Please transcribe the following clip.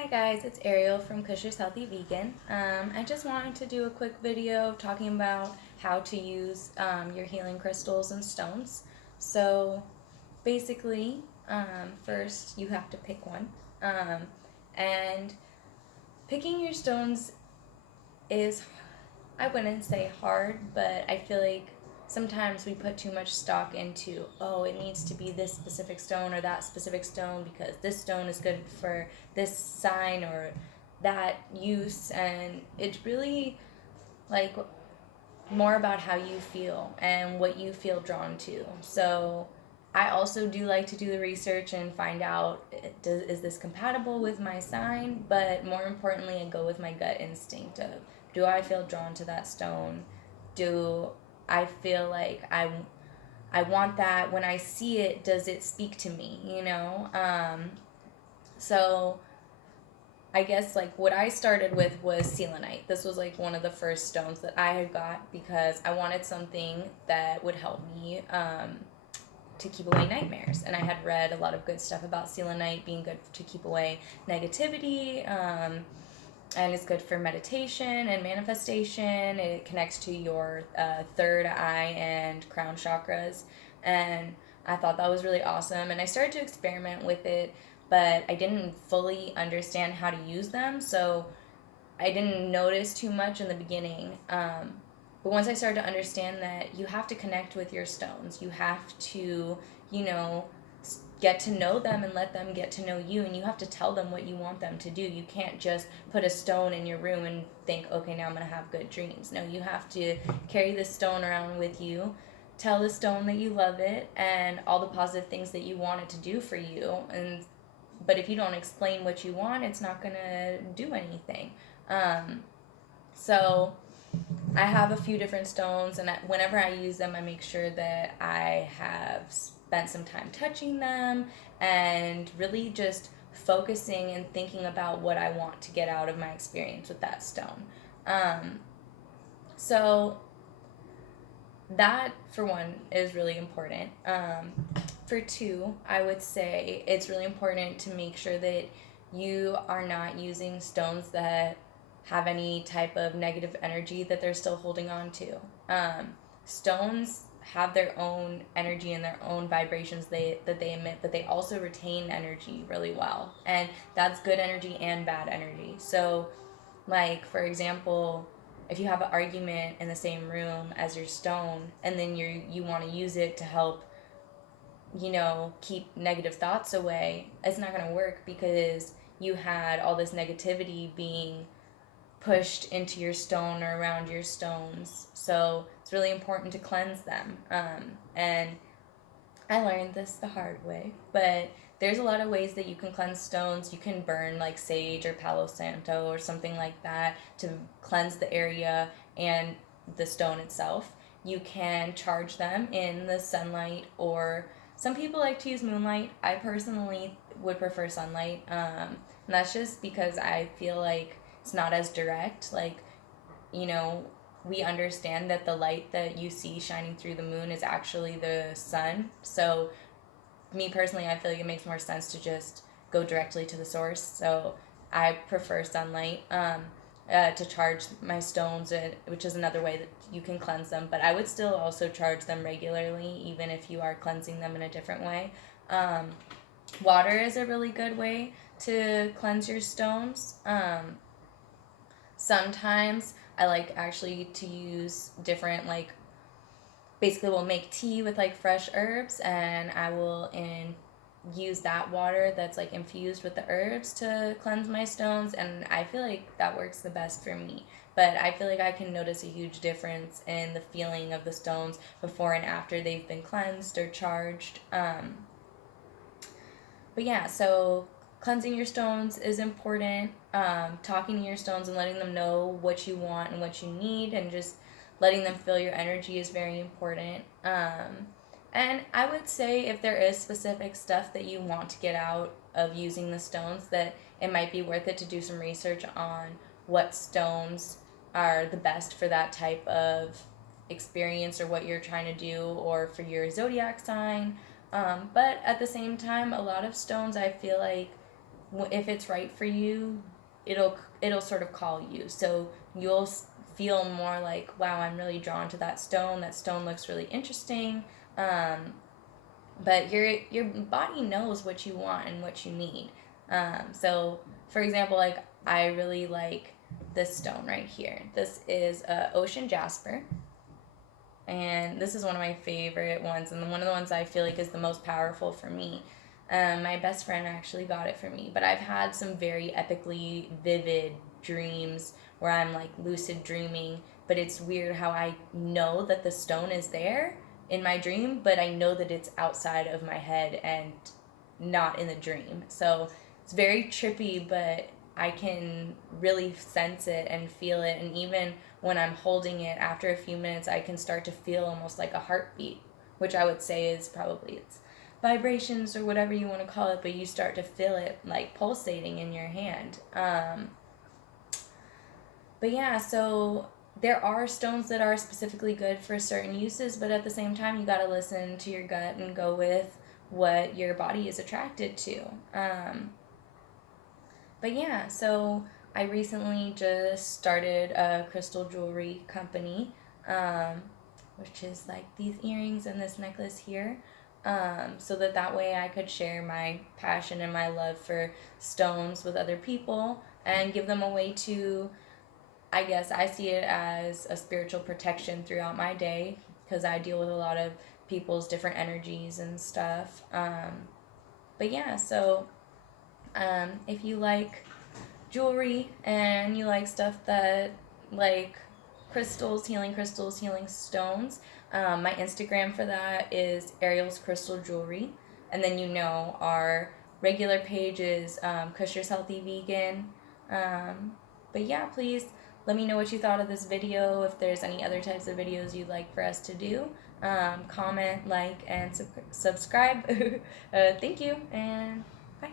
Hi guys, it's Ariel from Kushers Healthy Vegan. I just wanted to do a quick video talking about how to use your healing crystals and stones. So basically, first you have to pick one. And picking your stones is, I wouldn't say hard, but I feel like sometimes we put too much stock into, oh, it needs to be this specific stone or that specific stone because this stone is good for this sign or that use. And it's really like more about how you feel and what you feel drawn to. So I also do like to do the research and find out, is this compatible with my sign? But more importantly, I go with my gut instinct of, do I feel drawn to that stone? Do I feel like I want that when I see it? Does it speak to me? So I guess like what I started with was selenite. This was like one of the first stones that I had got because I wanted something that would help me to keep away nightmares. And I had read a lot of good stuff about selenite being good to keep away negativity. And it's good for meditation and manifestation. It connects to your third eye and crown chakras. And I thought that was really awesome. And I started to experiment with it, but I didn't fully understand how to use them. So I didn't notice too much in the beginning. But once I started to understand that you have to connect with your stones, you have to, you know, get to know them and let them get to know you, and you have to tell them what you want them to do. You can't just put a stone in your room and think, okay, now I'm going to have good dreams. No, you have to carry this stone around with you, tell the stone that you love it and all the positive things that you want it to do for you. And but if you don't explain what you want, it's not going to do anything. um, so I have a few different stones, and whenever I use them, I make sure that I have spent some time touching them and really just focusing and thinking about what I want to get out of my experience with that stone. Um, so that, for one, is really important. For two, I would say it's really important to make sure that you are not using stones that have any type of negative energy that they're still holding on to. Stones have their own energy and their own vibrations that they emit, but they also retain energy really well. And that's good energy and bad energy. So, like, for example, if you have an argument in the same room as your stone and then you want to use it to help, keep negative thoughts away, it's not going to work because you had all this negativity being pushed into your stone or around your stones. So it's really important to cleanse them. And I learned this the hard way, but there's a lot of ways that you can cleanse stones. You can burn like sage or Palo Santo or something like that to cleanse the area and the stone itself. You can charge them in the sunlight, or some people like to use moonlight. I personally would prefer sunlight. And that's just because I feel like it's not as direct. Like, you know, we understand that the light that you see shining through the moon is actually the sun. So, me personally, I feel like it makes more sense to just go directly to the source. So, I prefer sunlight to charge my stones, which is another way that you can cleanse them. But I would still also charge them regularly, even if you are cleansing them in a different way. Um, Water is a really good way to cleanse your stones. Sometimes I like actually to use different, like, basically we'll make tea with like fresh herbs, and I will use that water that's like infused with the herbs to cleanse my stones, and I feel like that works the best for me. But I feel like I can notice a huge difference in the feeling of the stones before and after they've been cleansed or charged. But yeah, so cleansing your stones is important. Talking to your stones and letting them know what you want and what you need, and just letting them feel your energy is very important. And I would say if there is specific stuff that you want to get out of using the stones, that it might be worth it to do some research on what stones are the best for that type of experience or what you're trying to do, or for your zodiac sign. But at the same time, a lot of stones I feel like if it's right for you, it'll sort of call you. So you'll feel more like, wow, I'm really drawn to that stone. That stone looks really interesting. But your body knows what you want and what you need. So for example, like I really like this stone right here. This is ocean jasper, and this is one of my favorite ones, and one of the ones I feel like is the most powerful for me. My best friend actually got it for me, but I've had some very epically vivid dreams where I'm like lucid dreaming, but it's weird how I know that the stone is there in my dream, but I know that it's outside of my head and not in the dream. So it's very trippy, but I can really sense it and feel it. And even when I'm holding it, after a few minutes, I can start to feel almost like a heartbeat, which I would say is probably its vibrations or whatever you want to call it, but you start to feel it like pulsating in your hand. But yeah, so there are stones that are specifically good for certain uses, but at the same time, you got to listen to your gut and go with what your body is attracted to. But yeah, so I recently just started a crystal jewelry company, which is like these earrings and this necklace here. So that way I could share my passion and my love for stones with other people and give them a way to, I guess I see it as a spiritual protection throughout my day because I deal with a lot of people's different energies and stuff. But yeah, so if you like jewelry and you like stuff that like crystals, healing stones, my Instagram for that is Ariel's Crystal Jewelry. And then our regular page is Kushers Healthy Vegan. But yeah, please let me know what you thought of this video. If there's any other types of videos you'd like for us to do, comment, like, and subscribe. Thank you, and bye.